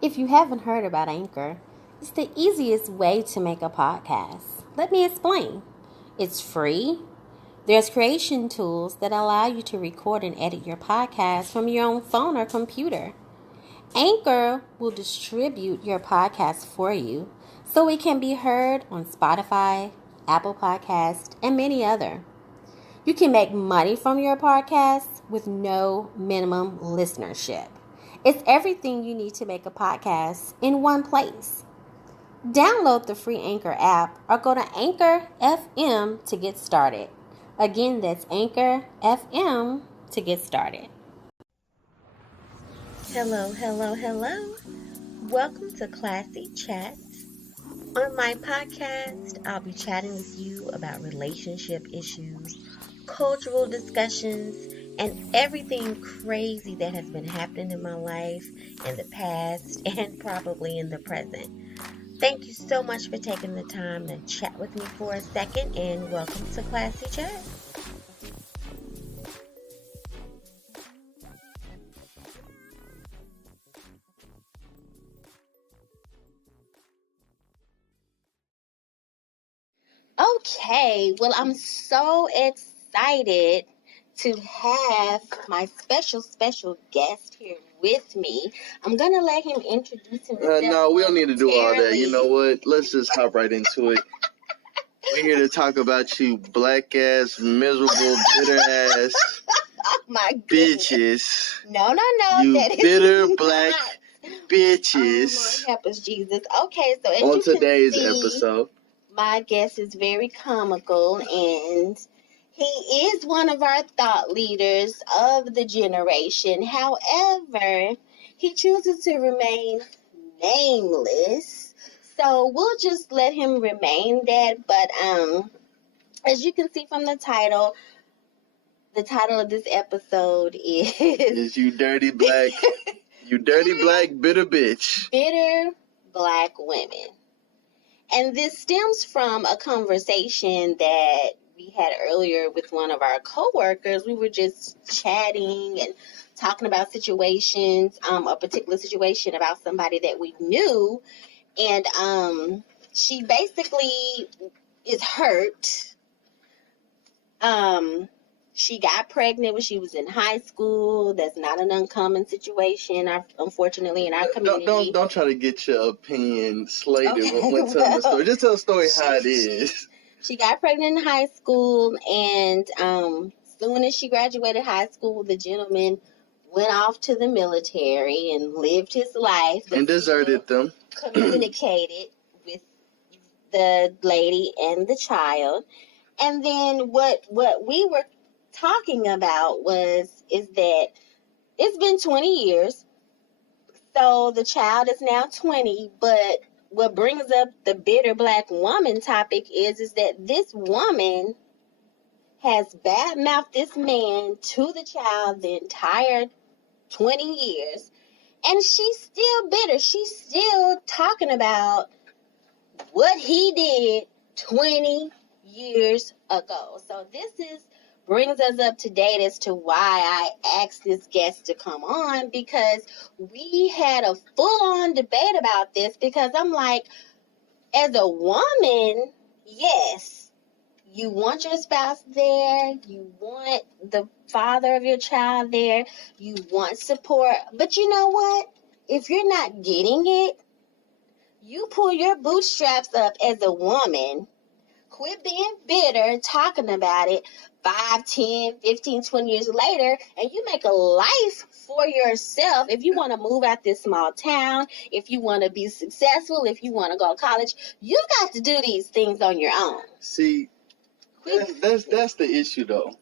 If you haven't heard about Anchor, it's the easiest way to make a podcast. Let me explain. It's free. There's creation tools that allow you to record and edit your podcast from your own phone or computer. Anchor will distribute your podcast for you so it can be heard on Spotify, Apple Podcasts, and many other. You can make money from your podcast with no minimum listenership. It's everything you need to make a podcast in one place. Download the free Anchor app or go to Anchor FM to get started. Again, that's Anchor FM to get started. Hello. Welcome to Classy Chats. On my podcast, I'll be chatting with you about relationship issues, cultural discussions, and everything crazy that has been happening in my life in the past and probably in the present. Thank you so much for taking the time to chat with me for a second, and welcome to Classy Chat. Okay, well, I'm so excited to have my special guest here with me. I'm going to let him introduce himself. No, we don't need to do all that. You know what? Let's just hop right into it. We're here to talk about you black-ass, miserable, bitter-ass Oh, my goodness. bitches. No. You that is bitter not. black bitches. Oh, Lord, help us, Jesus. Okay, so as On you today's can see, episode, my guest is very comical, and he is one of our thought leaders of the generation. However, he chooses to remain nameless, so we'll just let him remain that. But as you can see from the title of this episode is you dirty black, bitter bitch. Bitter Black Women. And this stems from a conversation that we had earlier with one of our coworkers. We were just chatting and talking about situations, a particular situation about somebody that we knew. And she basically is hurt. She got pregnant when she was in high school. That's not an uncommon situation, unfortunately, in our community. Don't try to get your opinion slated when telling the story. Just tell the story how it is. She got pregnant in high school, and soon as she graduated high school, the gentleman went off to the military and lived his life. And deserted them. Communicated with the lady and the child. And then what we were talking about is that it's been 20 years. So the child is now 20, but what brings up the bitter black woman topic is that this woman has badmouthed this man to the child the entire 20 years, and she's still bitter. She's still talking about what he did 20 years ago. So this brings us up to date as to why I asked this guest to come on, because we had a full-on debate about this, because I'm like, as a woman, yes, you want your spouse there, you want the father of your child there, you want support, but you know what? If you're not getting it, you pull your bootstraps up as a woman. Quit being bitter, talking about it 5, 10, 15, 20 years later, and you make a life for yourself. If you want to move out this small town, if you want to be successful, if you want to go to college, you've got to do these things on your own. See, that's the issue, though.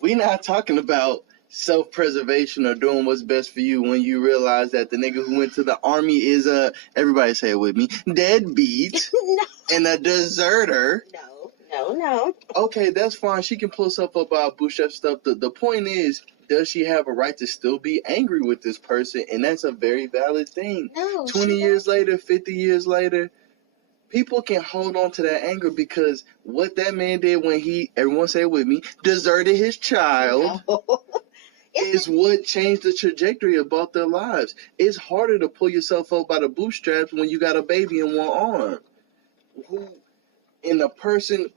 We're not talking about self-preservation or doing what's best for you when you realize that the nigga who went to the army is everybody say it with me, deadbeat. No. And a deserter. No. Okay, that's fine. She can pull herself up by bootstrap stuff. The point is, does she have a right to still be angry with this person? And that's a very valid thing. No. 20 years later, 50 years later, people can hold on to that anger because what that man did when he, everyone say it with me, deserted his child. No. is what changed the trajectory of both their lives. It's harder to pull yourself up by the bootstraps when you got a baby in one arm. And the person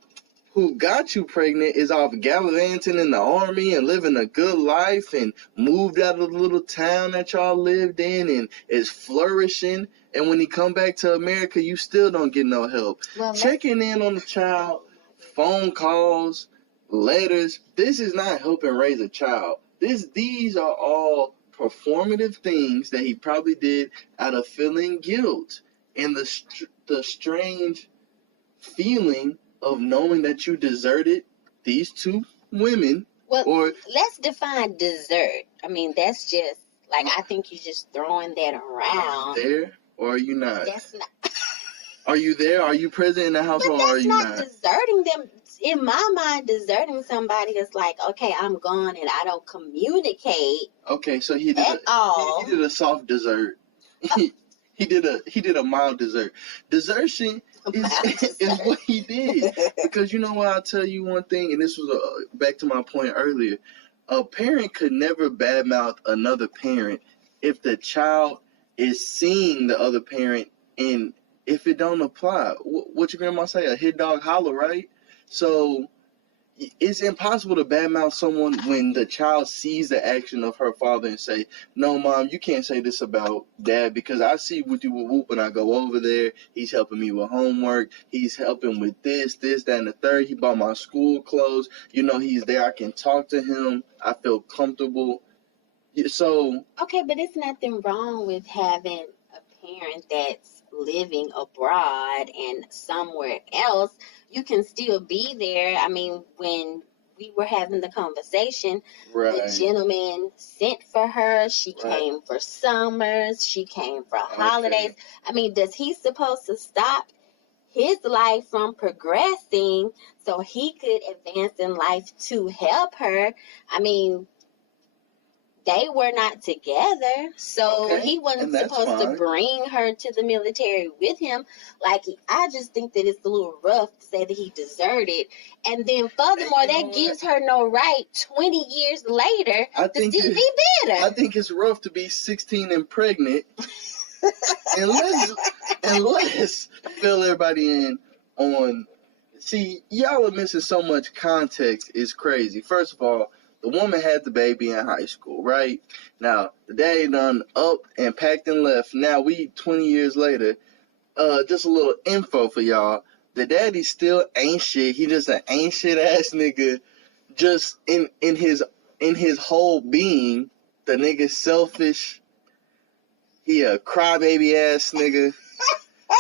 who got you pregnant is off gallivanting in the army and living a good life and moved out of the little town that y'all lived in and is flourishing. And when he come back to America, you still don't get no help. Well, checking in on the child, phone calls, letters. This is not helping raise a child. These are all performative things that he probably did out of feeling guilt and the strange feeling of knowing that you deserted these two women. Well, let's define desert. I mean, that's just like, I think you're just throwing that around. Are you there or are you not? That's not. Are you there? Are you present in the household or are you not? That's not deserting them. In my mind, deserting somebody is like, okay, I'm gone and I don't communicate. Okay, so he did he did a soft desert. He did a mild desert. Desertion is what he did. Because you know what, I'll tell you one thing, and this was back to my point earlier. A parent could never badmouth another parent if the child is seeing the other parent, and if it don't apply. What your grandma say? A hit dog holler, right? So it's impossible to badmouth someone when the child sees the action of her father and say, no, Mom, you can't say this about Dad because I see what you whoop when I go over there. He's helping me with homework. He's helping with this, that, and the third. He bought my school clothes. You know, he's there. I can talk to him. I feel comfortable. So. Okay, but it's nothing wrong with having a parent that's living abroad and somewhere else. You can still be there. I mean, when we were having the conversation, the gentleman sent for her. She came for summers. She came for holidays. I mean, does he supposed to stop his life from progressing so he could advance in life to help her? I mean, they were not together, so he wasn't supposed to bring her to the military with him. Like, I just think that it's a little rough to say that he deserted. And then, furthermore, that gives her no right 20 years later to still be better. I think it's rough to be 16 and pregnant. and let's fill everybody in on... See, y'all are missing so much context. It's crazy. First of all, the woman had the baby in high school, right? Now, the daddy done up and packed and left. Now, we 20 years later, just a little info for y'all. The daddy still ain't shit. He just an ain't shit ass nigga. Just in his whole being, the nigga's selfish. He a crybaby ass nigga.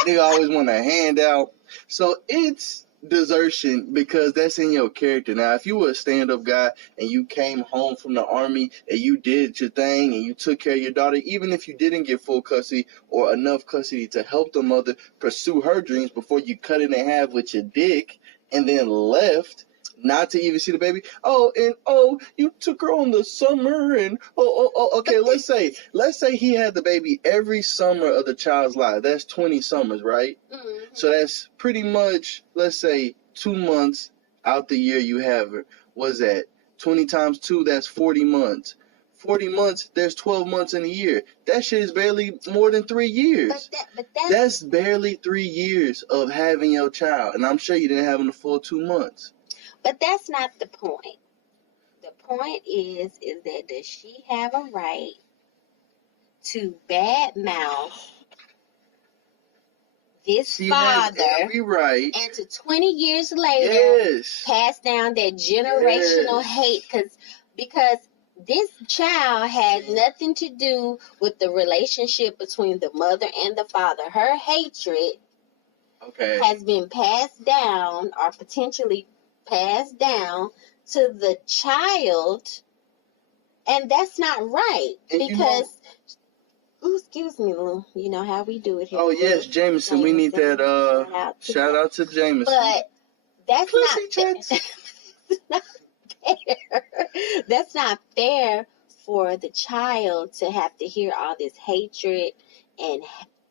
Nigga always want a handout. So it's desertion because that's in your character. Now, if you were a stand-up guy and you came home from the army and you did your thing and you took care of your daughter, even if you didn't get full custody or enough custody to help the mother pursue her dreams before you cut it in half with your dick and then left not to even see the baby. You took her on the summer and okay, let's say he had the baby every summer of the child's life. That's 20 summers, right? Mm-hmm. So that's pretty much, let's say, 2 months out the year you have her. What's that? 20 times 2, that's 40 months. 40 months, there's 12 months in a year. That shit is barely more than 3 years. But that's barely 3 years of having your child. And I'm sure you didn't have him the full 2 months. But that's not the point. The point is that does she have a right to badmouth this father and to 20 years later pass down that generational hate because this child had nothing to do with the relationship between the mother and the father. Her hatred has been passed down or potentially passed down to the child, and that's not right. And because excuse me, Lou, you know how we do it here. Oh yes, Jameson. We need that shout out to Jameson. But that's not fair. That's not fair for the child to have to hear all this hatred and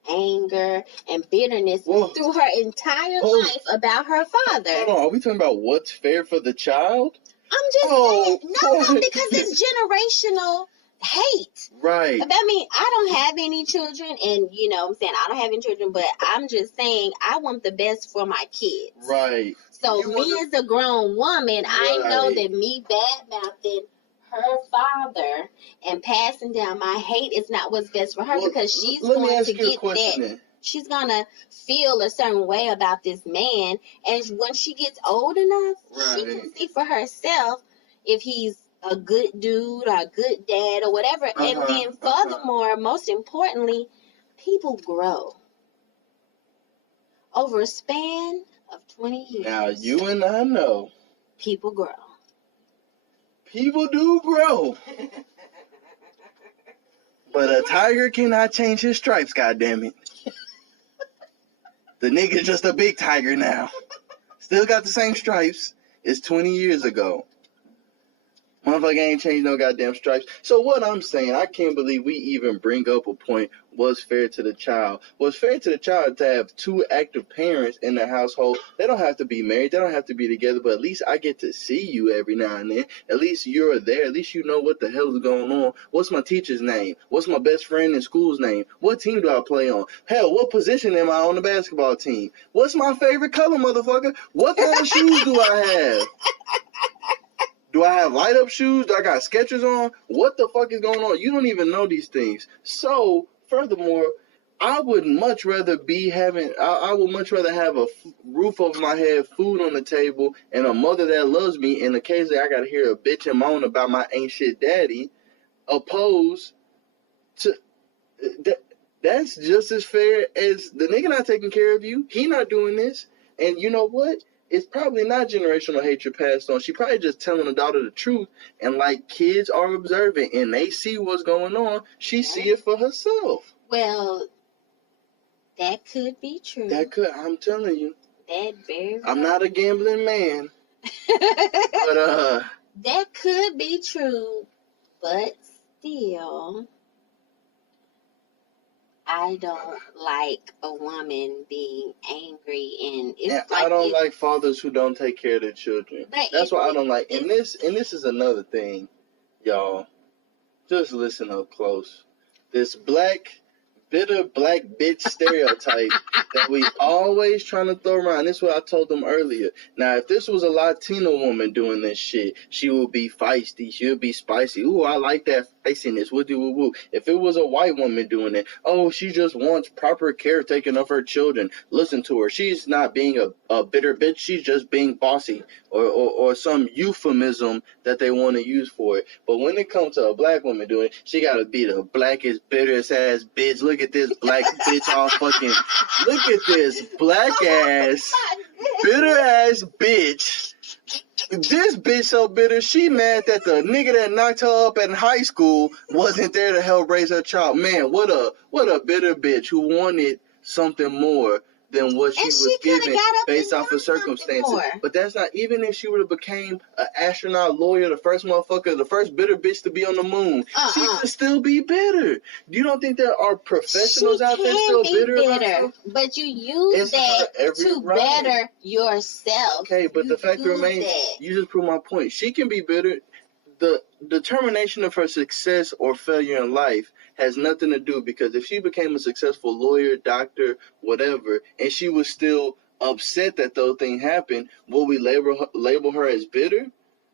anger and bitterness through her entire life about her father. Hold on, are we talking about what's fair for the child? I'm just saying, no, because it's generational hate. Right. I mean, I don't have any children, and you know what I'm saying, I don't have any children, but I'm just saying I want the best for my kids. Right. So me as a grown woman, I know that me bad-mouthing her father and passing down my hate is not what's best for her, because she's going to get that. She's going to feel a certain way about this man, and when she gets old enough, she can see for herself if he's a good dude or a good dad or whatever. And then furthermore, most importantly, people grow over a span of 20 years. Now, you and I know. People grow. People do grow. But a tiger cannot change his stripes, goddammit. The nigga's just a big tiger now. Still got the same stripes. It's 20 years ago. Motherfucker ain't changed no goddamn stripes. So what I'm saying, I can't believe we even bring up a point, what's fair to the child. What's fair to the child to have two active parents in the household. They don't have to be married. They don't have to be together. But at least I get to see you every now and then. At least you're there. At least you know what the hell is going on. What's my teacher's name? What's my best friend in school's name? What team do I play on? Hell, what position am I on the basketball team? What's my favorite color, motherfucker? What kind of shoes do I have? Do I have light-up shoes? Do I got Skechers on? What the fuck is going on? You don't even know these things. So, furthermore, I would much rather I would much rather have a roof over my head, food on the table, and a mother that loves me, and occasionally I gotta hear a bitch and moan about my ain't shit daddy, opposed to... That's just as fair as the nigga not taking care of you. He not doing this. And you know what? It's probably not generational hatred passed on. She probably just telling the daughter the truth. And like kids are observant and they see what's going on, she see it for herself. Well, that could be true. I'm telling you. That very well. I'm not a gambling man. But that could be true, but still, I don't like a woman being angry, and I don't like fathers who don't take care of their children. That's what I don't like. And this is another thing, y'all. Just listen up close. This bitter black bitch stereotype that we always trying to throw around. This is what I told them earlier. Now, if this was a Latino woman doing this shit, she would be feisty. She would be spicy. Ooh, I like that feistiness. Woo-doo-woo-woo. If it was a white woman doing it, oh, she just wants proper caretaking of her children. Listen to her. She's not being a bitter bitch. She's just being bossy or some euphemism that they want to use for it. But when it comes to a black woman doing it, she got to be the blackest, bitterest ass bitch. Look at this black bitch all fucking... Look at this black ass, bitter ass bitch. This bitch so bitter, she mad that the nigga that knocked her up in high school wasn't there to help raise her child. Man, what a bitter bitch who wanted something more than what she was given based off of circumstances. But that's not, even if she would have became an astronaut lawyer, the first bitter bitch to be on the moon, she could still be bitter. You don't think there are professionals out there still bitter? But you use that to better yourself. Okay, but the fact remains, you just proved my point. She can be bitter. The determination of her success or failure in life has nothing to do, because if she became a successful lawyer, doctor, whatever, and she was still upset that those things happened, will we label her as bitter?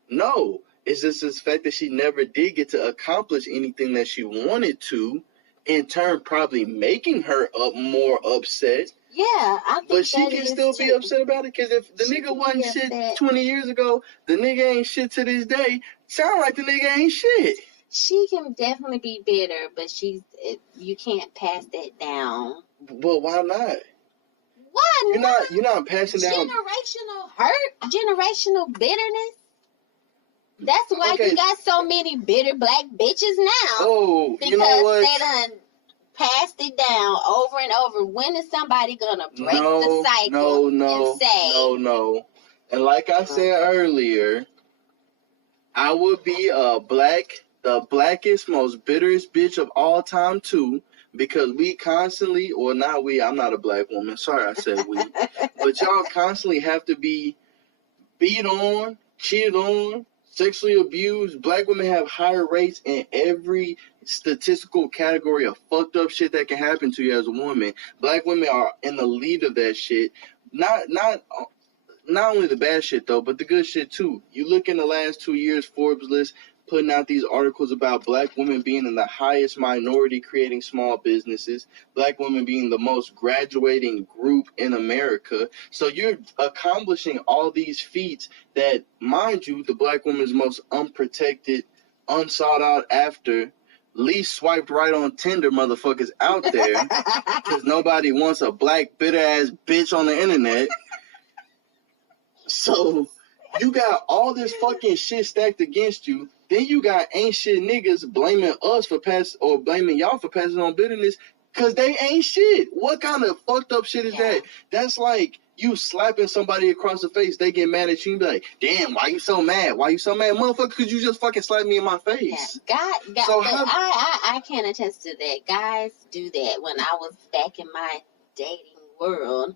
No. It's just the fact that she never did get to accomplish anything that she wanted to, in turn probably making her more upset. Yeah, I think but she can still be upset about it, because if the nigga wasn't shit 20 years ago, the nigga ain't shit to this day. Sound like the nigga ain't shit. She can definitely be bitter, but you can't pass that down. But why not? Why not? You're not passing down generational hurt, generational bitterness. That's why you got so many bitter black bitches now. Oh, because you know what? They done passed it down over and over. When is somebody gonna break the cycle and say no? And like I said earlier, I would be the blackest, most bitterest bitch of all time too, because we constantly, or not we, I'm not a black woman, sorry I said we, but y'all constantly have to be beat on, cheated on, sexually abused. Black women have higher rates in every statistical category of fucked up shit that can happen to you as a woman. Black women are in the lead of that shit. Not only the bad shit though, but the good shit too. You look in the last 2 years, Forbes list putting out these articles about black women being in the highest minority creating small businesses, black women being the most graduating group in America. So you're accomplishing all these feats that, mind you, the black woman's most unprotected, unsought out after, least swiped right on Tinder motherfuckers out there, because nobody wants a black bitter ass bitch on the internet. So you got all this fucking shit stacked against you. Then you got ain't shit niggas blaming us for blaming y'all for passing on bitterness because they ain't shit. What kind of fucked up shit is that? That's like you slapping somebody across the face. They get mad at you and be like, damn, why you so mad? Why you so mad? Motherfucker, because you just fucking slapped me in my face. Yeah. So I can attest to that. Guys do that. When I was back in my dating world,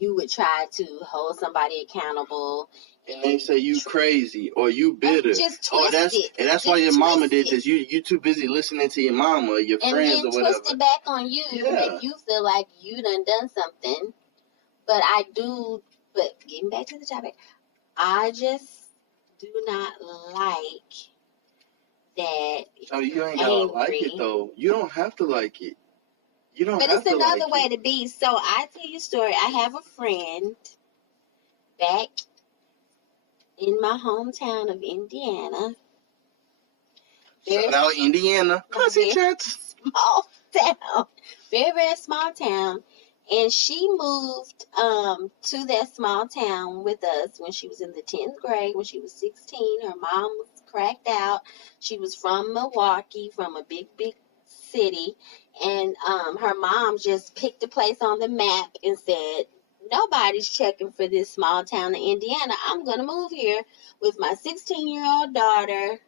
you would try to hold somebody accountable. And they say you crazy or you bitter. Just twist it. And that's why your mama did this. You too busy listening to your mama or your friends or whatever. And then twist it back on you to make you feel like you done something. But getting back to the topic, I just do not like that. Oh, you ain't gotta like it though. You don't have to like it. But it's another way to be. So I tell you a story. I have a friend back in my hometown of Indiana. Shout out Indiana. Very small town. Very, very small town. And she moved to that small town with us when she was in the 10th grade, when she was 16. Her mom was cracked out. She was from Milwaukee, from a big, big city. And her mom just picked a place on the map and said, nobody's checking for this small town in Indiana. I'm going to move here with my 16-year-old daughter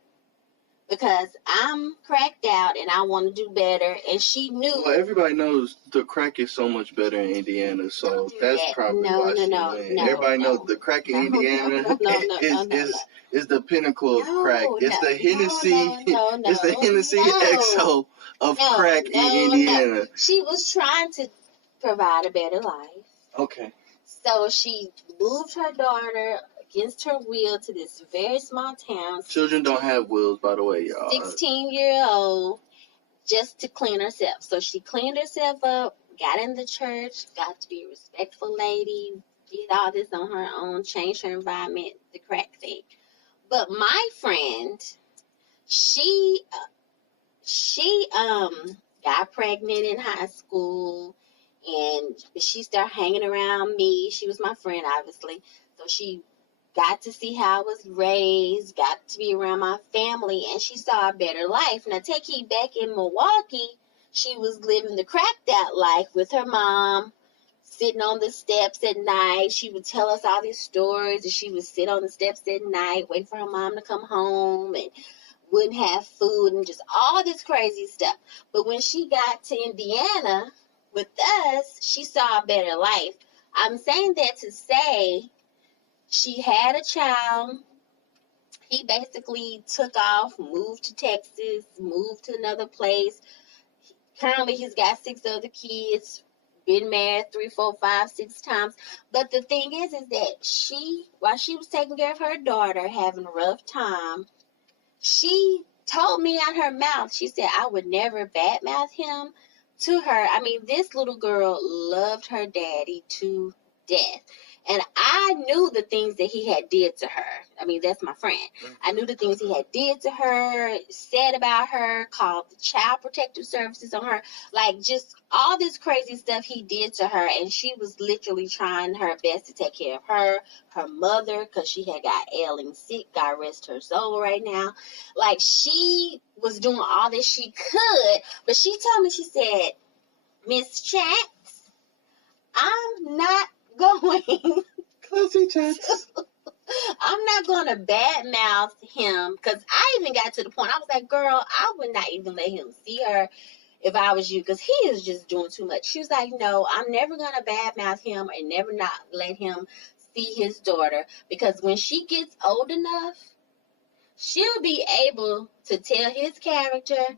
because I'm cracked out and I want to do better. And she knew. Well, everybody knows the crack is so much better in Indiana, so that's probably why she went. Everybody knows the crack in Indiana is the pinnacle of crack. It's the Hennessy. It's the Hennessy XO of crack in Indiana. She was trying to provide a better life. Okay. So she moved her daughter against her will to this very small town. Children don't have wills, by the way, y'all. 16-year-old, just to clean herself. So she cleaned herself up, got in the church, got to be a respectful lady, did all this on her own, changed her environment, the crack thing. But my friend, she got pregnant in high school, and she started hanging around me. She was my friend, obviously. So she got to see how I was raised, got to be around my family, and she saw a better life. Now, take you back in Milwaukee, she was living the cracked out life with her mom, sitting on the steps at night. She would tell us all these stories, and she would sit on the steps at night, wait for her mom to come home, and wouldn't have food, and just all this crazy stuff. But when she got to Indiana with us, she saw a better life. I'm saying that to say, she had a child. He basically took off, moved to Texas, moved to another place. Currently, he's got 6 other kids, been married 3, 4, 5, 6 times. But the thing is that while she was taking care of her daughter, having a rough time, she told me out her mouth, she said, I would never badmouth him to her. I mean, this little girl loved her daddy to death. And I knew the things that he had did to her. I mean, that's my friend. I knew the things he had did to her, said about her, called the child protective services on her. Like, just all this crazy stuff he did to her. And she was literally trying her best to take care of her mother, because she had got ailing sick. God rest her soul right now. Like, she was doing all that she could. But she told me, she said, Miss Chats, I'm not going. Classy Chats. I'm not going to badmouth him, because I even got to the point, I was like, girl, I would not even let him see her if I was you, because he is just doing too much. She was like, no, I'm never going to badmouth him and never not let him see his daughter, because when she gets old enough, she'll be able to tell his character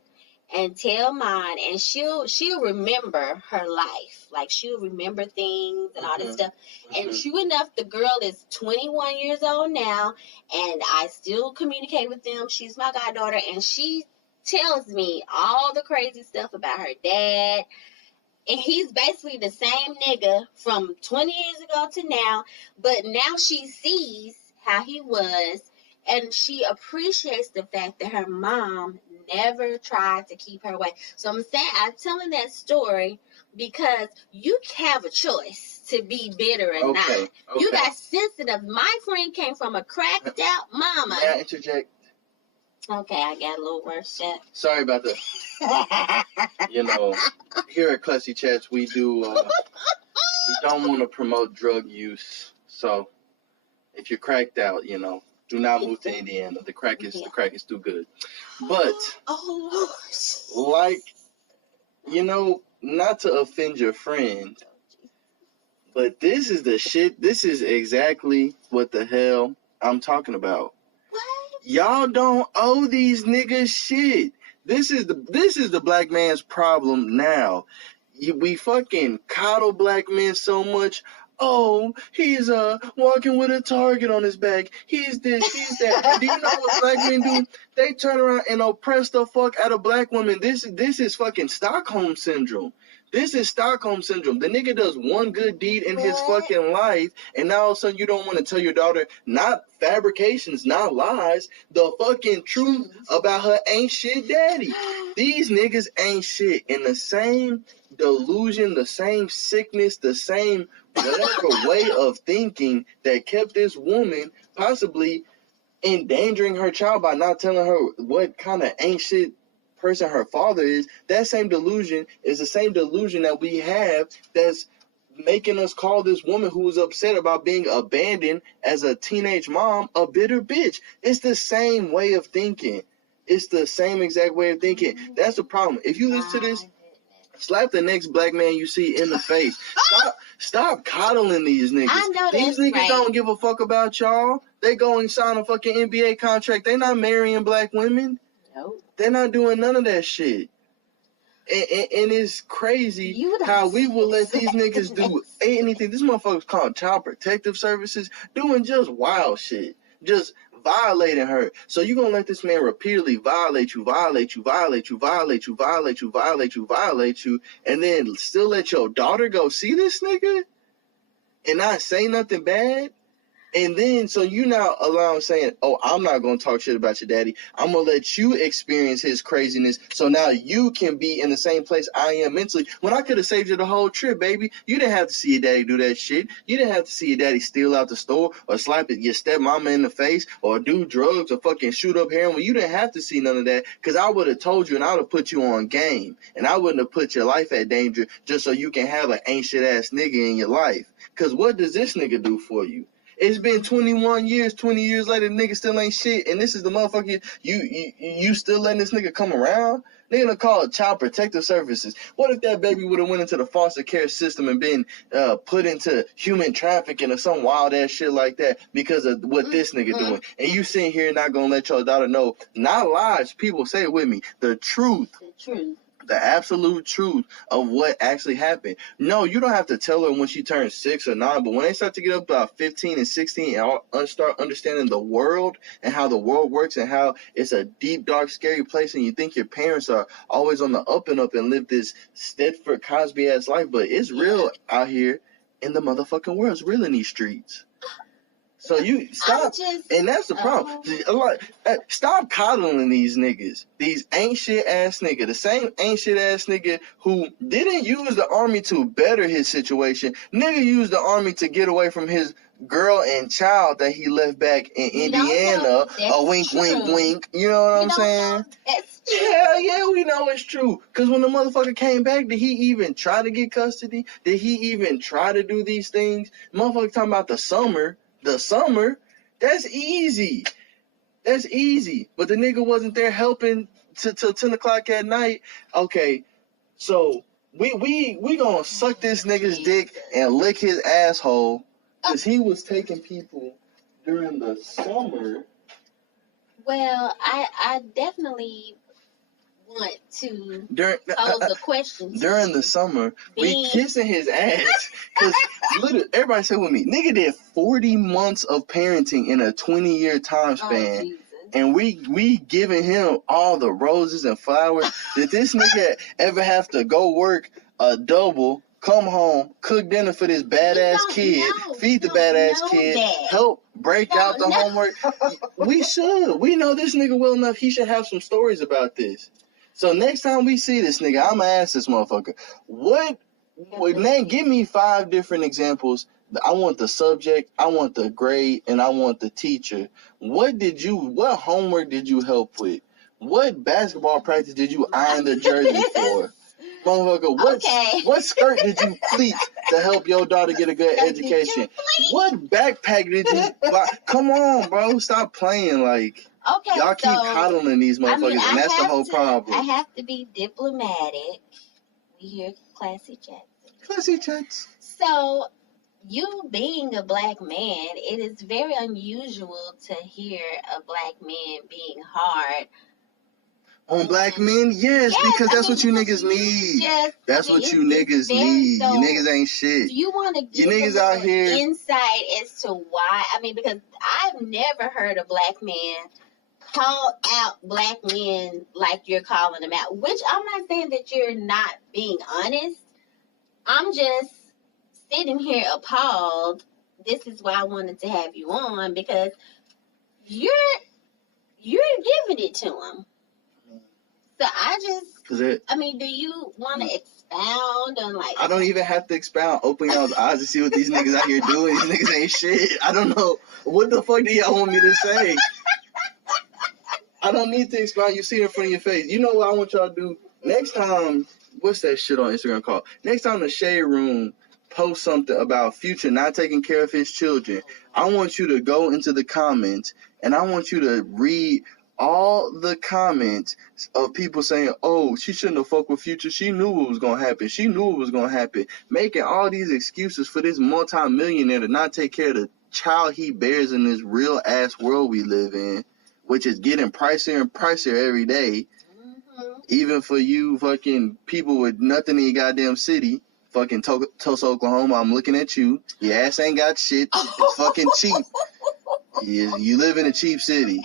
and tell mine, and she'll remember her life. Like, she'll remember things and all this stuff. And true enough, the girl is 21 years old now, and I still communicate with them. She's my goddaughter, and she tells me all the crazy stuff about her dad. And he's basically the same nigga from 20 years ago to now, but now she sees how he was, and she appreciates the fact that her mom never tried to keep her away. So I'm telling that story because you have a choice to be bitter or not. Okay. You got sensitive. My friend came from a cracked out mama. May I interject? Okay, I got a little worse shit. Sorry about that. You know, here at Classy Chats, we don't want to promote drug use. So, if you're cracked out, you know, do not move to Indiana. The crack is too good. But, like, you know, not to offend your friend, but this is the shit. This is exactly what the hell I'm talking about. Y'all don't owe these niggas shit. This is the black man's problem now. We fucking coddle black men so much. Oh, he's walking with a target on his back. He's this, he's that. And do you know what black men do? They turn around and oppress the fuck out of black women. This is fucking Stockholm syndrome. This is Stockholm syndrome. The nigga does one good deed in his fucking life, and now all of a sudden you don't want to tell your daughter, not fabrications, not lies, the fucking truth about her ain't shit daddy. These niggas ain't shit. In the same delusion, the same sickness, the same whatever way of thinking that kept this woman possibly endangering her child by not telling her what kind of ain't shit person her father is. That same delusion is the same delusion that we have that's making us call this woman who was upset about being abandoned as a teenage mom a bitter bitch. It's the same way of thinking. It's the same exact way of thinking. That's the problem. If you listen to this, slap the next black man you see in the face. Stop coddling these niggas. I know these niggas don't give a fuck about y'all. They go and sign a fucking NBA contract. They not marrying black women. Nope. They're not doing none of that shit. And it's crazy how we will let these niggas do anything. This motherfucker's called Child Protective Services doing just wild shit. Just violating her. So you're going to let this man repeatedly violate you, and then still let your daughter go see this nigga and not say nothing bad? And then, so you now allow him saying, oh, I'm not going to talk shit about your daddy. I'm going to let you experience his craziness so now you can be in the same place I am mentally. When I could have saved you the whole trip, baby. You didn't have to see your daddy do that shit. You didn't have to see your daddy steal out the store or slap your stepmama in the face or do drugs or fucking shoot up heroin. You didn't have to see none of that because I would have told you and I would have put you on game. And I wouldn't have put your life at danger just so you can have an ancient ass nigga in your life. Because what does this nigga do for you? It's been 21 years, 20 years later, nigga still ain't shit, and this is the motherfucker, you still letting this nigga come around? They're gonna call it Child Protective Services. What if that baby would have went into the foster care system and been put into human trafficking or some wild ass shit like that because of what this nigga doing? And you sitting here not gonna let your daughter know, not lies, people, say it with me, the truth. The truth. The absolute truth of what actually happened. No, you don't have to tell her when she turns 6 or 9, but when they start to get up about 15 and 16 and start understanding the world and how the world works and how it's a deep, dark, scary place and you think your parents are always on the up and live this Stedford Cosby-ass life, but it's real out here in the motherfucking world. It's real in these streets. So you stop, and that's the problem. Stop coddling these niggas. These ain't shit ass nigga. The same ain't shit ass nigga who didn't use the army to better his situation. Nigga used the army to get away from his girl and child that he left back in Indiana. A wink, true. Wink, wink. You know what I'm saying? Hell yeah, we know it's true. Because when the motherfucker came back, did he even try to get custody? Did he even try to do these things? Motherfucker talking about the summer, that's easy. That's easy. But the nigga wasn't there helping till 10 o'clock at night. Okay, so we gonna suck this nigga's dick and lick his asshole because he was taking people during the summer Well, I definitely want to pose a question to during you. the summer. We kissing his ass because literally everybody said with me, nigga did 40 months of parenting in a 20-year time span. And we giving him all the roses and flowers. Did this nigga ever have to go work a double, come home, cook dinner for this badass kid, feed the badass kid, help break out the homework? We should. We know this nigga well enough. He should have some stories about this. So next time we see this nigga, I'ma ask this motherfucker, give me 5 different examples. I want the subject, I want the grade, and I want the teacher. What homework did you help with? What basketball practice did you iron the jersey for? Motherfucker, what skirt did you pleat to help your daughter get a good education? What backpack did you buy? Come on, bro, stop playing like... Okay, y'all keep coddling these motherfuckers, and that's the whole problem. I have to be diplomatic. We hear classy chats. Classy chats. So, you being a black man, it is very unusual to hear a black man being hard on black men. Yes, because that's what you niggas need. That's what you niggas need. You niggas ain't shit. Do you want to give niggas out here insight as to why? I mean, because I've never heard a black man call out black men like you're calling them out, which I'm not saying that you're not being honest. I'm just sitting here appalled. This is why I wanted to have you on, because you're giving it to him. So I mean, do you want to expound on like... I don't even have to expound. Open y'all's eyes to see what these niggas out here doing. These niggas ain't shit. I don't know. What the fuck do y'all want me to say? I don't need to explain. You see it in front of your face. You know what I want y'all to do? Next time, what's that shit on Instagram called? Next time the Shade Room posts something about Future not taking care of his children, I want you to go into the comments and I want you to read all the comments of people saying, oh, she shouldn't have fucked with Future. She knew what was going to happen. She knew what was going to happen. Making all these excuses for this multi-millionaire to not take care of the child he bears in this real-ass world we live in, which is getting pricier and pricier every day. Mm-hmm. Even for you fucking people with nothing in your goddamn city. Fucking Tulsa, Oklahoma, I'm looking at you. Your ass ain't got shit. It's fucking cheap. You live in a cheap city.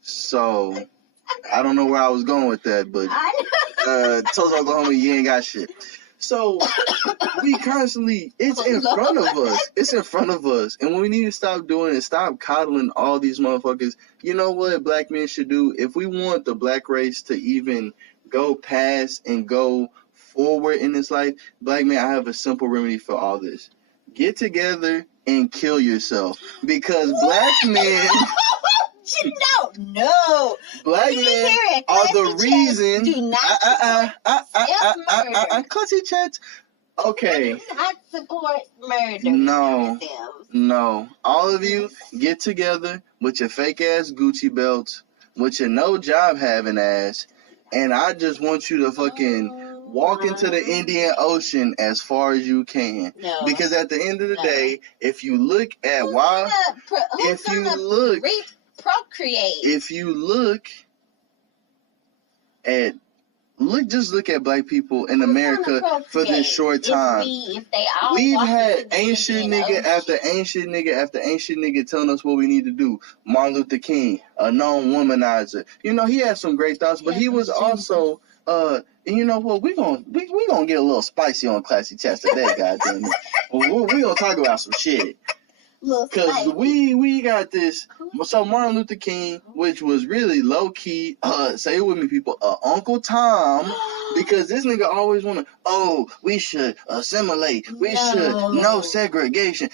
So, I don't know where I was going with that, but Tulsa, Oklahoma, you ain't got shit. So, we constantly, it's in front of us. It's in front of us. And what we need to stop doing is stop coddling all these motherfuckers. You know what black men should do? If we want the black race to even go past and go forward in this life, black men, I have a simple remedy for all this. Get together and kill yourself. Because black men... No. Black men are the reason. Do not classy chats. Okay. Do not support murder. No. All of you get together with your fake ass Gucci belts, with your no job having ass, and I just want you to fucking walk into the Indian Ocean as far as you can. No. Because at the end of the day, if you look at procreate. If you look at black people in America for this short time. We've had ancient nigga after ancient nigga after ancient nigga telling us what we need to do. Martin Luther King, a known womanizer. You know, he had some great thoughts, but he was also and you know what? We gonna get a little spicy on Classy Chats today, goddamn it. We gonna talk about some shit. Because we got this. So Martin Luther King, which was really low key, say it with me, people, Uncle Tom, because this nigga always wanna, we should assimilate, we should no segregation.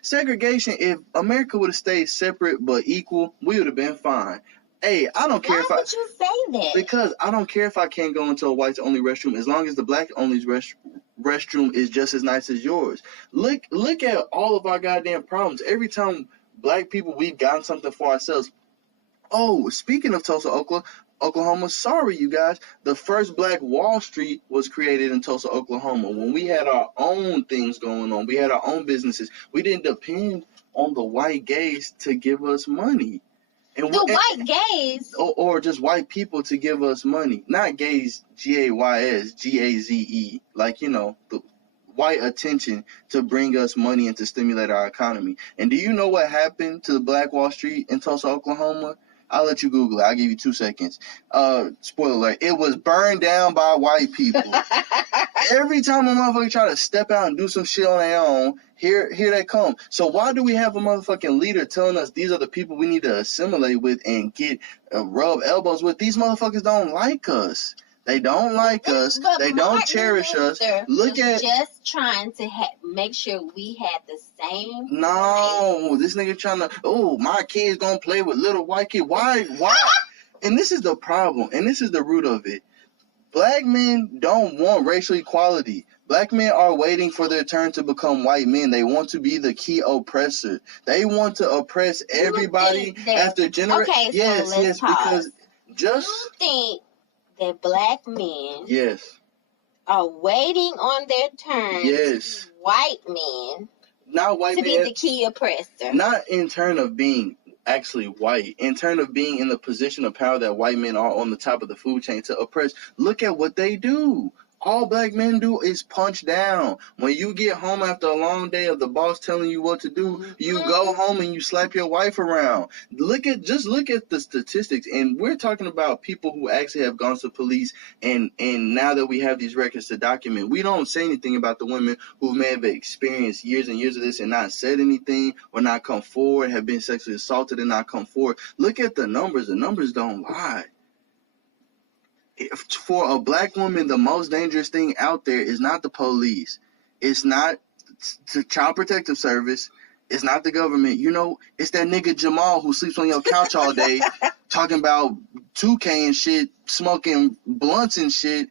Segregation. If America would have stayed separate but equal, we would have been fine. Hey, I don't care Why would you say that? Because I don't care if I can't go into a whites only restroom as long as the black only restroom is just as nice as yours. Look at all of our goddamn problems. Every time black people, we've gotten something for ourselves. Oh, speaking of Tulsa, Oklahoma, sorry you guys, the first Black Wall Street was created in Tulsa, Oklahoma. When we had our own things going on, we had our own businesses. We didn't depend on the white gays to give us money. And the white gays, or just white people to give us money, not gays, GAYS, GAZE, like the white attention to bring us money and to stimulate our economy. And do you know what happened to the Black Wall Street in Tulsa, Oklahoma? I'll let you Google it. I'll give you 2 seconds. Spoiler alert. It was burned down by white people. Every time a motherfucker try to step out and do some shit on their own, here they come. So why do we have a motherfucking leader telling us these are the people we need to assimilate with and get rub elbows with? These motherfuckers don't like us. They don't like us. They don't cherish us. Look at just trying to make sure we had the same. No, this nigga trying to. Oh, my kid's gonna play with little white kid. Why? And this is the problem, and this is the root of it. Black men don't want racial equality. Black men are waiting for their turn to become white men. They want to be the key oppressor. They want to oppress everybody after generations. Okay, yes, so let's pause. Because just you think that black men are waiting on their turn to be white men, not white to men, be the key oppressor. Not in turn of being actually white, in turn of being in the position of power that white men are on the top of the food chain to oppress. Look at what they do. All black men do is punch down. When you get home after a long day of the boss telling you what to do, you go home and you slap your wife around. Look at the statistics, and we're talking about people who actually have gone to police, and now that we have these records to document, we don't say anything about the women who may have experienced years and years of this and not said anything or not come forward, have been sexually assaulted and not come forward. Look at the numbers. The numbers don't lie. For a black woman, the most dangerous thing out there is not the police. It's not the Child Protective Service. It's not the government. It's that nigga Jamal who sleeps on your couch all day talking about 2K and shit, smoking blunts and shit,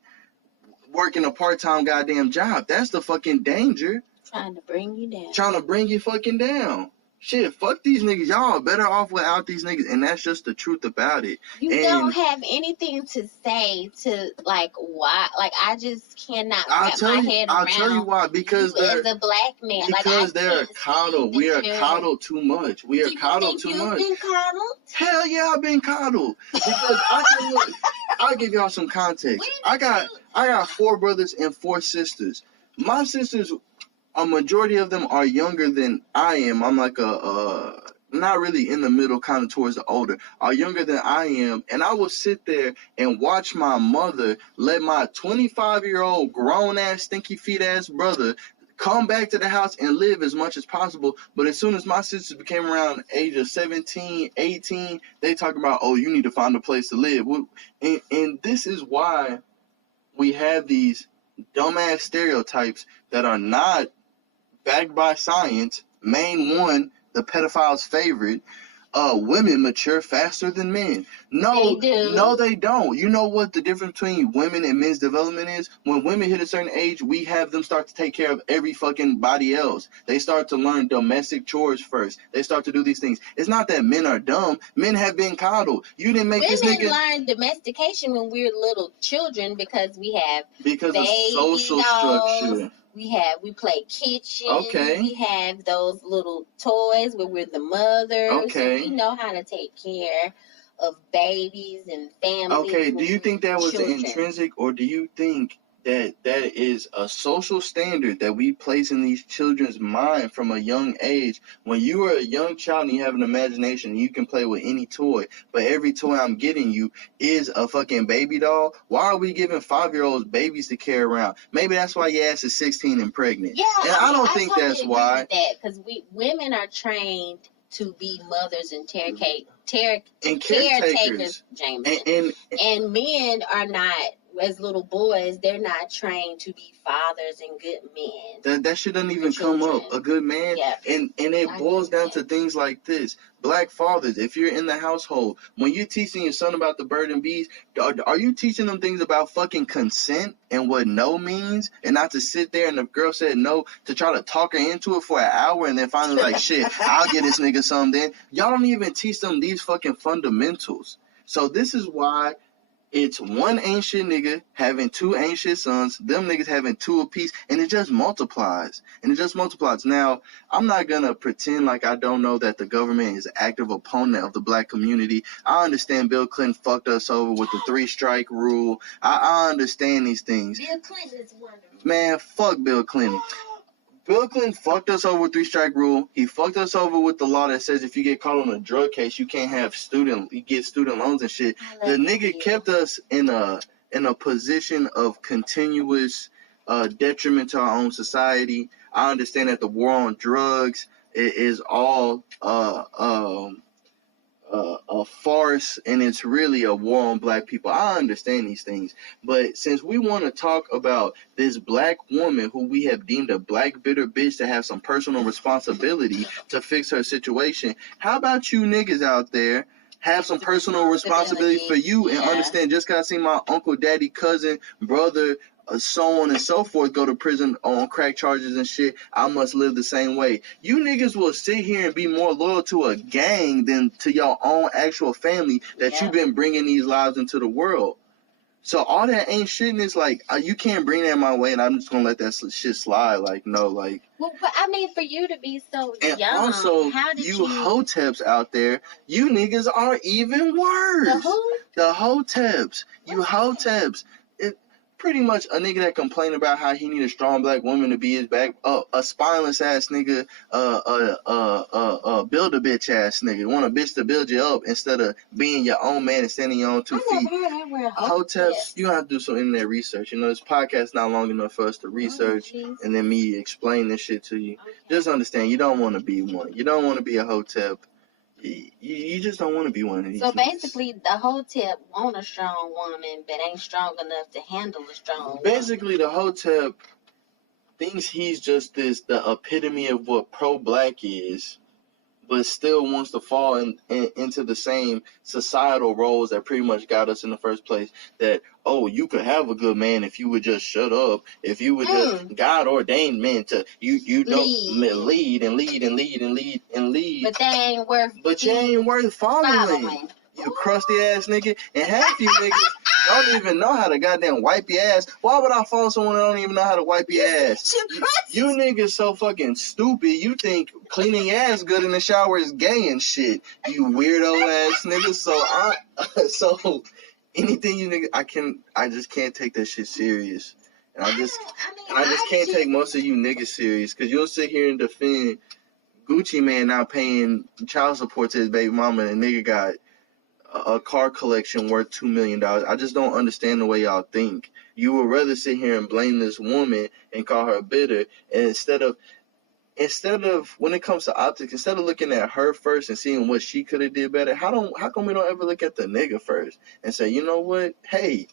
working a part-time goddamn job. That's the fucking danger. Trying to bring you down. Trying to bring you fucking down. Shit, fuck these niggas. Y'all are better off without these niggas. And that's just the truth about it. You don't have anything to say to, why. I just cannot wrap my head around. I'll tell you why. Because as a black man. Because they're coddled. We are coddled too much. We are coddled too much. You've been coddled? Hell yeah, I've been coddled. Because I'll give y'all some context. I got 4 brothers and 4 sisters. My sisters, a majority of them are younger than I am. I'm like not really in the middle, kind of towards the older, are younger than I am. And I will sit there and watch my mother let my 25-year-old grown-ass, stinky feet-ass brother come back to the house and live as much as possible. But as soon as my sisters became around the age of 17, 18, they talk about, oh, you need to find a place to live. And this is why we have these dumbass stereotypes that are not backed by science. Main one, the pedophile's favorite, women mature faster than men. No, they don't. You know what the difference between women and men's development is? When women hit a certain age, we have them start to take care of every fucking body else. They start to learn domestic chores first. They start to do these things. It's not that men are dumb. Men have been coddled. You didn't make this nigga... Women learn domestication when we're little children because we have of social structure. We play kitchen. Okay. We have those little toys where we're the mother. Okay. So we know how to take care of babies and families. Okay. Do you think that was intrinsic, or do you think that is a social standard that we place in these children's mind from a young age? When you are a young child and you have an imagination, you can play with any toy, but every toy I'm getting you is a fucking baby doll. Why are we giving 5-year-olds babies to carry around? Maybe that's why your ass is 16 and pregnant. Yeah, and I don't think totally that's why. Because women are trained to be mothers and caretakers, James. And men are not. As little boys, they're not trained to be fathers and good men. That shit doesn't even come up. A good man. Yeah. And it boils down to things like this. Black fathers, if you're in the household, when you're teaching your son about the bird and bees, are you teaching them things about fucking consent and what no means? And not to sit there and the girl said no, to try to talk her into it for an hour and then finally like, shit, I'll get this nigga some then. Y'all don't even teach them these fucking fundamentals. So this is why It's one ancient nigga having two ancient sons, them niggas having two apiece, and it just multiplies. Now, I'm not gonna pretend like I don't know that the government is an active opponent of the black community. I understand Bill Clinton fucked us over with the 3-strike rule. I understand these things. Bill Clinton is wonderful. Man, fuck Bill Clinton. Bill Clinton fucked us over with 3-strike rule. He fucked us over with the law that says if you get caught on a drug case, you can't have you get student loans and shit. The nigga kept us in a position of continuous detriment to our own society. I understand that the war on drugs is all a farce, and it's really a war on black people. I understand these things, but since we want to talk about this black woman who we have deemed a black bitter bitch to have some personal responsibility to fix her situation, how about you niggas out there have some personal responsibility for you and understand, just because I see my uncle, daddy, cousin, brother, so on and so forth go to prison on crack charges and shit, I must live the same way. You niggas will sit here and be more loyal to a gang than to your own actual family that you've been bringing these lives into the world. So all that ain't shit, is like, you can't bring that my way, and I'm just gonna let that shit slide. Like, no, like. Well, but I mean, for you to be so and young, also, how did you hoteps out there, you niggas are even worse. The who? The hoteps. You hoteps. Pretty much a nigga that complain about how he need a strong black woman to be his back, a spineless ass nigga, build a bitch ass nigga, want a bitch to build you up instead of being your own man and standing your own 2 feet. Hoteps, you have to do some internet research. You know, this podcast not long enough for us to research and then me explain this shit to you. Okay. Just understand, you don't want to be one. You don't want to be a hotep. You just don't want to be one of these. So basically, the hotep want a strong woman, but ain't strong enough to handle a strong basically, woman. The hotep thinks he's just the epitome of what pro-black is, but still wants to fall into the same societal roles that pretty much got us in the first place. That, oh, you could have a good man if you would just shut up. If you would just God ordained men to you don't lead. But they ain't worth. But you ain't worth following. You crusty ass nigga, and half you niggas don't even know how to goddamn wipe your ass. Why would I follow someone that don't even know how to wipe your ass? You niggas so fucking stupid. You think cleaning your ass good in the shower is gay and shit. You weirdo ass niggas. So anything you niggas, I just can't take that shit serious. And I just can't take most of you niggas serious, because you'll sit here and defend Gucci Man not paying child support to his baby mama, and nigga got a car collection worth $2 million. I just don't understand the way y'all think. You would rather sit here and blame this woman and call her bitter, and instead of when it comes to optics, instead of looking at her first and seeing what she could have did better, how come we don't ever look at the nigga first and say, you know what? Hey,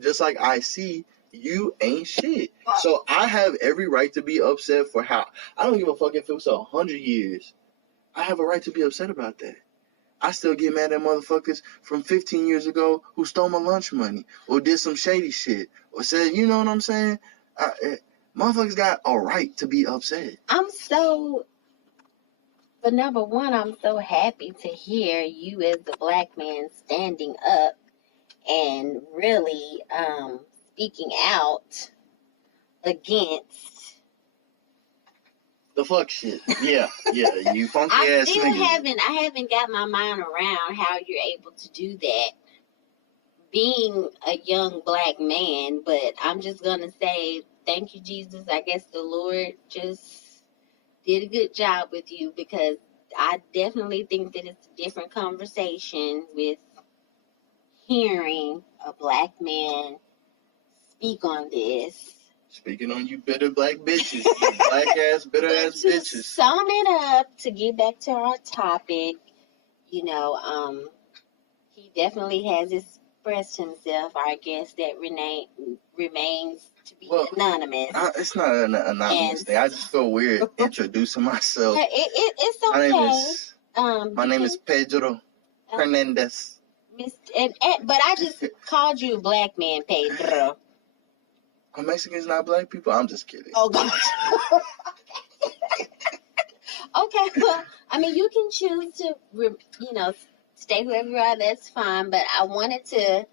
just like I see, you ain't shit. So I have every right to be upset for how. I don't give a fuck if it was 100 years. I have a right to be upset about that. I still get mad at motherfuckers from 15 years ago who stole my lunch money or did some shady shit or said, you know what I'm saying? Motherfuckers got a right to be upset. But number one, I'm so happy to hear you as the black man standing up and really speaking out against the fuck shit. Yeah, you funky ass nigga. I haven't got my mind around how you're able to do that being a young black man, but I'm just gonna say thank you, Jesus. I guess the Lord just did a good job with you, because I definitely think that it's a different conversation with hearing a black man speak on this. Speaking on you bitter black bitches, you black ass, bitter ass bitches. To sum it up, to get back to our topic, you know, he definitely has expressed himself. Our guest that remains to be anonymous. It's not an anonymous thing. I just feel weird introducing myself. It's okay. My name is Pedro Hernandez. But I just called you a black man, Pedro. Are Mexicans not black people? I'm just kidding. Oh, God. Okay, well, I mean, you can choose to, stay whoever you are. That's fine. But I wanted to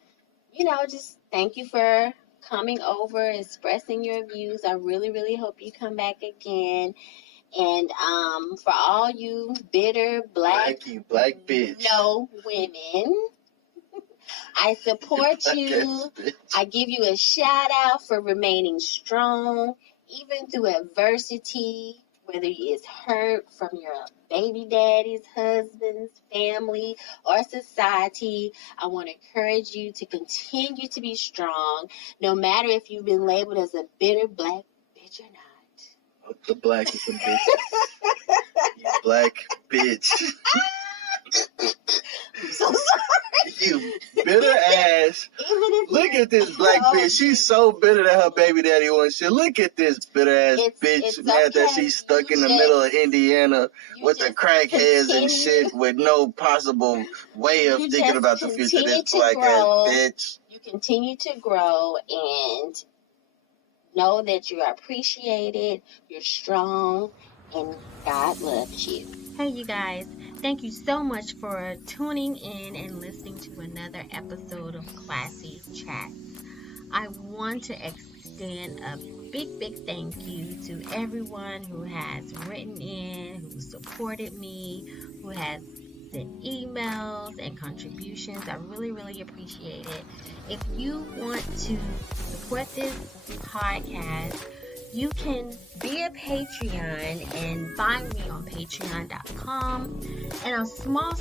just thank you for coming over, expressing your views. I really, really hope you come back again. And for all you bitter black bitch. no women, I support you. I give you a shout out for remaining strong, even through adversity, whether it's hurt from your baby daddy's, husband's, family, or society. I want to encourage you to continue to be strong, no matter if you've been labeled as a bitter black bitch or not. The black is a bitch. You black bitch. I'm so sorry. You bitter ass. Look at this black bitch. She's so bitter that her baby daddy wants shit. Look at this bitter ass bitch mad that she's stuck in the middle of Indiana with the crackheads and shit with no possible way of thinking about the future. This black ass bitch. You continue to grow and know that you are appreciated, you're strong, and God loves you. Hey, you guys. Thank you so much for tuning in and listening to another episode of Classy Chats. I want to extend a big thank you to everyone who has written in, who supported me, who has sent emails and contributions. I really appreciate it. If you want to support this podcast, you can be a Patreon and find me on patreon.com. And a small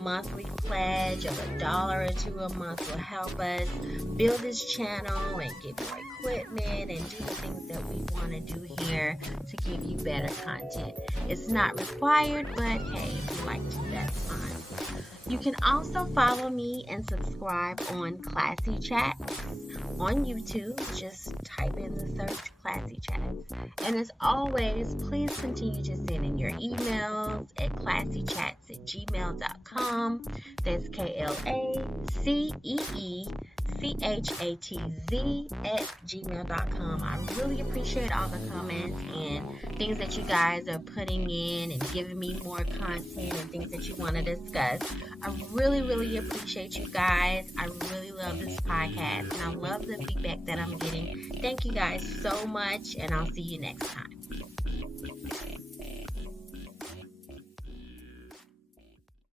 monthly pledge of $1 or $2 a month will help us build this channel and get more equipment and do the things that we want to do here to give you better content. It's not required, but hey, if you like to, that's fine. You can also follow me and subscribe on Classy Chats on YouTube. Just type in the search Classy Chats. And as always, please continue to send in your emails at classychats@gmail.com. That's KLACECHATZ@gmail.com. I really appreciate all the comments and things that you guys are putting in and giving me more content and things that you want to discuss. I really appreciate you guys. I really love this podcast and I love the feedback that I'm getting. Thank you guys so much, and I'll see you next time.